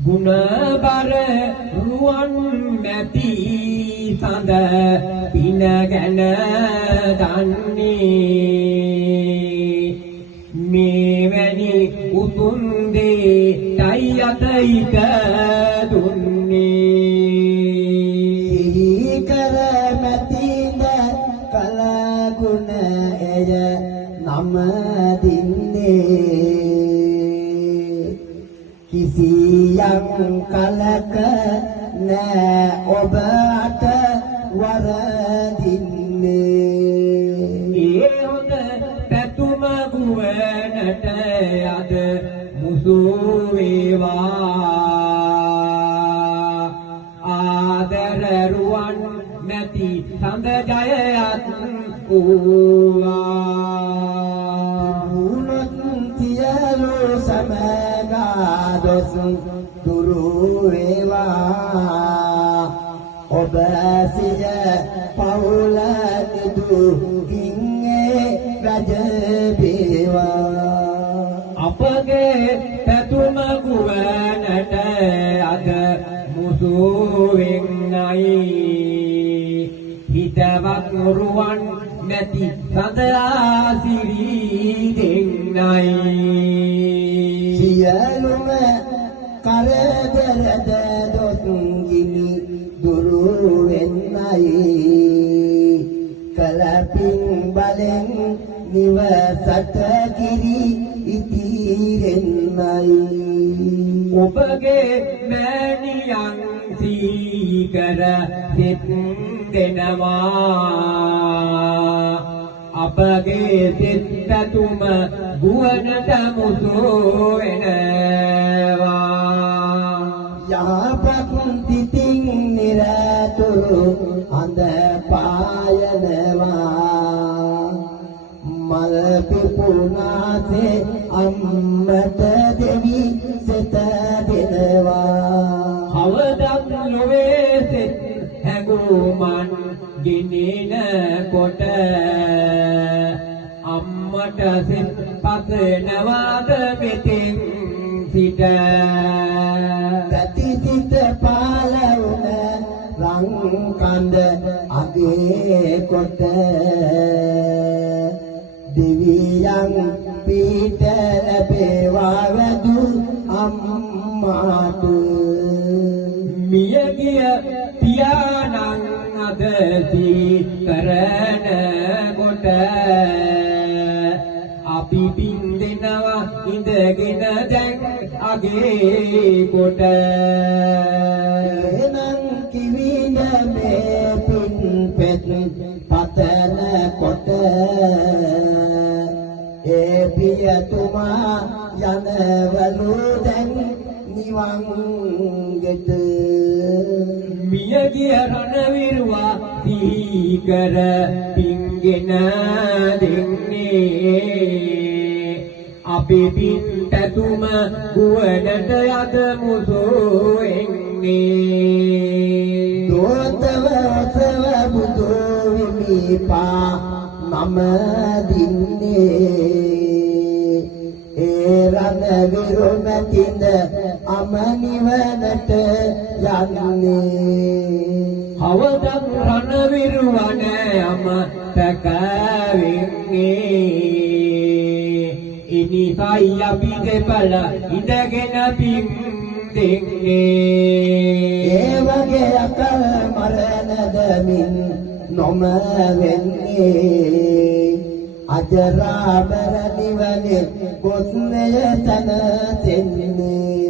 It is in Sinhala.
ගුණබර රුවන් නැති සඳ පින ගැන දන්නේ මේවැනි උතුම් දෙයයි අත ඉත දුන්නේ සිහි කර මැතිඳ කලගුණ එය නම දින්නේ කිසියම් කලක නෑ ඔබ අත වරදින්නේ ඒ හොඳ පැතුම ගුවනට අද මුසු වේවා ආදර රුවන් නැති සඳ ජයයත් වූවා මුණත් තියලු සමගා දොස් දුරු වේවා ඔබ සිය පවුල දුකින්නේ රජ වේවා අපගේ පැතුම ගුවනට අද මුසු වෙන්නයි හිතවත් රුවන් නැති සඳා සිරි දෙන්නයි සියලුම කරදරද දොස් ගිනි දුරු වෙන්නයි කලපින් බලෙන් නිවසට කිරි ඉතිරෙන්නයි ඔබගේ මෑණියන් සීකර සිත් දෙනවා අපගේ සිත් පැතුම ගුවනට මුසු වෙනවා යහපත් තිතින් නිරතුරු අඳ පායනවා මල් පිපුනාසේ අම්මට දෙවි සෙත දෙනවා අවදම් නොවේ සිත් හැඟුමන් ගිනින කොට අම්මට සිත් පතනවාද මෙතෙන් සිට ප්‍රතිසිත පාලවුන රං කඳ අගේ කොට දිවියන් පීඨ ලැබේවා වදු අම්මාට මියගිය පියාණන් අද කරන කොට අපි බින්දෙනවා ඉඳගෙන දැන් අගේ කොට එනං කිවිඳ මේ පින් පෙත් පතන කොට ඒ පියතුමා යනවලු දැන් නිවන් ගෙත මියගිය රණවිරුවා සීකර පින්ගෙන දෙන්නේ අපි පින් පැතුම ගුවනට යද මුසු එන්නේ දෝතව සව බුදු විපා මම දින්නේ ඒ රණවිරු නැතිඳ අමනිවනට යන්නේ අවදම් රණවිරුවන අමතක වෙන්නේ ඉනිසයි අපි දෙපළ ඉඳගෙන පින් දෙන්නේ ඒ වගේ අකල් මරණ දමින් නොම වෙන්නේ අජරාමර නිවනේ ගොස්නය තන තෙන්නේ